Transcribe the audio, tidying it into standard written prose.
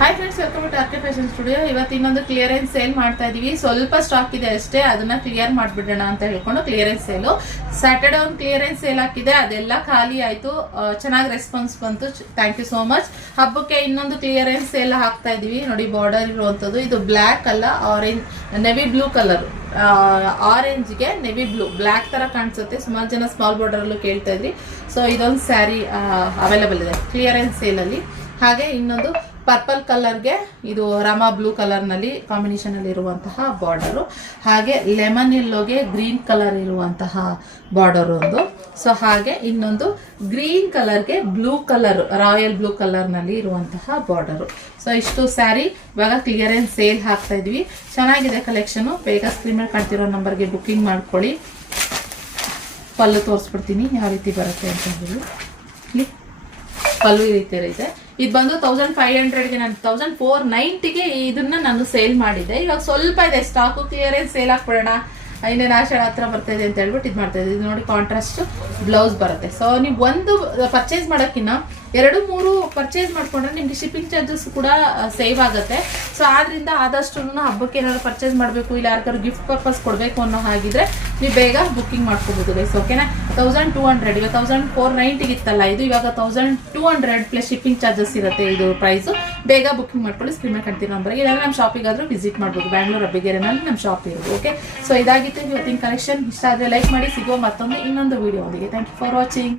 Hi friends, welcome to RK fashion studio. ಇವತ್ತು ಇನ್ನೊಂದು clearance sale ಮಾಡ್ತಾ ಇದೀವಿ. ಸ್ವಲ್ಪ ಸ್ಟಾಕ್ ಇದೆ ಅಷ್ಟೇ, ಅದನ್ನ ಕ್ಲಿಯರ್ ಮಾಡ್ಬಿಡೋಣ ಅಂತ ಹೇಳ್ಕೊಂಡು ಕ್ಲಿಯರೆನ್ಸ್ ಸೇಲು. ಸ್ಯಾಟರ್ಡೆ ಒಂದು ಕ್ಲಿಯರೆನ್ಸ್ ಸೇಲ್ ಹಾಕಿದೆ, ಅದೆಲ್ಲ ಖಾಲಿ ಆಯ್ತು. ಚೆನ್ನಾಗಿ ರೆಸ್ಪಾನ್ಸ್ ಬಂತು, ಥ್ಯಾಂಕ್ ಯು ಸೋ ಮಚ್. ಹಬ್ಬಕ್ಕೆ ಇನ್ನೊಂದು ಕ್ಲಿಯರೆನ್ಸ್ ಸೇಲ್ ಹಾಕ್ತಾ ಇದೀವಿ. ನೋಡಿ, ಬಾರ್ಡರ್ ಇರುವಂತದ್ದು. ಇದು ಬ್ಲ್ಯಾಕ್ ಅಲ್ಲ, ಆರೆಂಜ್, ನೆವಿ ಬ್ಲೂ ಕಲರ್. ಆರೆಂಜ್ಗೆ ನೆವಿ ಬ್ಲೂ, ಬ್ಲ್ಯಾಕ್ ತರ ಕಾಣಿಸುತ್ತೆ. ಸುಮಾರು ಜನ ಸ್ಮಾಲ್ ಬಾರ್ಡರ್ ಅಲ್ಲೂ ಕೇಳ್ತಾ ಇದ್ರಿ. ಸೊ ಇದೊಂದು ಸ್ಯಾರಿ ಅವೈಲೇಬಲ್ ಇದೆ ಕ್ಲಿಯರೆನ್ಸ್ ಸೇಲ್ ಅಲ್ಲಿ. ಹಾಗೆ ಇನ್ನೊಂದು ಪರ್ಪಲ್ ಕಲರ್ಗೆ ಇದು ರಾಮ ಬ್ಲೂ ಕಲರ್ ನಲ್ಲಿ ಕಾಂಬಿನೇಷನ್ ಅಲ್ಲಿ ಇರುವಂತಹ ಬಾರ್ಡರ್. ಹಾಗೆ ಲೆಮನ್ ಯೆಲ್ಲೋಗೆ ಗ್ರೀನ್ ಕಲರ್ ಇರುವಂತಹ ಬಾರ್ಡರ್ ಒಂದು. ಸೊ ಹಾಗೆ ಇನ್ನೊಂದು ಗ್ರೀನ್ ಕಲರ್ಗೆ blue colour, royal blue colour ನಲ್ಲಿ ಇರುವಂತಹ ಬಾರ್ಡರ್. ಸೊ ಇಷ್ಟು ಸ್ಯಾರಿ ಇವಾಗ ಕ್ಲಿಯರೆನ್ಸ್ ಸೇಲ್ ಹಾಕ್ತಾ ಇದ್ವಿ. ಚೆನ್ನಾಗಿದೆ ಕಲೆಕ್ಷನ್. ಬೇಗ ಸ್ಕ್ರೀನ್ ಮೇಲೆ ಕಾಣ್ತಿರೋ ನಂಬರ್ಗೆ ಬುಕ್ಕಿಂಗ್ ಮಾಡ್ಕೊಳ್ಳಿ. ಪಲ್ಲು ತೋರಿಸ್ಬಿಡ್ತೀನಿ ಯಾವ ರೀತಿ ಬರುತ್ತೆ ಅಂತ ಹೇಳಿ. ಪಲ್ಲು ಈ ರೀತಿ ಇದೆ. ಇದು ಬಂದು 1500ಗೆ, ನಾನು 1490ಗೆ ಇದನ್ನ ನಾನು ಸೇಲ್ ಮಾಡಿದ್ದೆ. ಇವಾಗ ಸ್ವಲ್ಪ ಇದೆ ಸ್ಟಾಕು, ಕ್ಲಿಯರೆನ್ಸ್ ಸೇಲ್ ಹಾಕ್ಬಿಡೋಣ, ಇನ್ನೇನು ಆಷಾಢ ಹತ್ರ ಬರ್ತಾ ಇದೆ ಅಂತ ಹೇಳ್ಬಿಟ್ಟು ಇದು ಮಾಡ್ತಾ ಇದ್ದೀವಿ. ನೋಡಿ, ಕಾಂಟ್ರಾಸ್ಟ್ ಬ್ಲೌಸ್ ಬರುತ್ತೆ. ಸೊ ನೀವು ಒಂದು ಪರ್ಚೇಸ್ ಮಾಡೋಕ್ಕಿಂತ 2-3 ಪರ್ಚೇಸ್ ಮಾಡ್ಕೊಂಡ್ರೆ ನಿಮ್ಗೆ ಶಿಪ್ಪಿಂಗ್ ಚಾರ್ಜಸ್ ಕೂಡ ಸೇವ್ ಆಗುತ್ತೆ. ಸೊ ಆದ್ರಿಂದ ಆದಷ್ಟು ಹಬ್ಬಕ್ಕೆ ಏನಾದ್ರು ಪರ್ಚೇಸ್ ಮಾಡಬೇಕು, ಇಲ್ಲ ಯಾರಿಗಾದ್ರು ಗಿಫ್ಟ್ ಪರ್ಪಸ್ ಕೊಡಬೇಕು ಅನ್ನೋ ಹಾಗಿದ್ರೆ ನೀವು ಬೇಗ ಬುಕ್ಕಿಂಗ್ ಮಾಡ್ಕೋಬಹುದು ಗೈಸ್. ಓಕೆನಾ? 1200, ಇವಾಗ 1490 ಇತ್ತಲ್ಲ ಇದು, ಇವಾಗ 1200 ಪ್ಲಸ್ ಶಿಪ್ಪಿಂಗ್ ಚಾರ್ಜಸ್ ಇರುತ್ತೆ ಇದು ಪ್ರೈಸು. ಬೇಗ ಬುಕ್ಕಿಂಗ್ ಮಾಡ್ಕೊಳ್ಳಿ. ಸ್ಕ್ರೀನ್ ಮೇಲೆ ಕಾಣ್ತೀವಿ ನಂಬರ್ಗೆ. ಇಲ್ಲ ನಮ್ಮ ಶಾಪಿಗಾದ್ರೂ ವಿಸಿಟ್ ಮಾಡ್ಬೋದು. ಬ್ಯಾಂಗ್ಳೂರ್ ಅಬ್ಬಿಗೆರೆನಲ್ಲಿ ನಮ್ಮ ಶಾಪ್ ಇರೋದು. ಓಕೆ, ಸೊ ಇದಾಗಿತ್ತು ಇವತ್ತಿನ ಕಲೆಕ್ಷನ್. ಇಷ್ಟ ಆದರೆ ಲೈಕ್ ಮಾಡಿ. ಸಿಗುವ ಮತ್ತೊಂದು ಇನ್ನೊಂದು ವಿಡಿಯೋ ಒಂದಿಗೆ. Thank you for watching.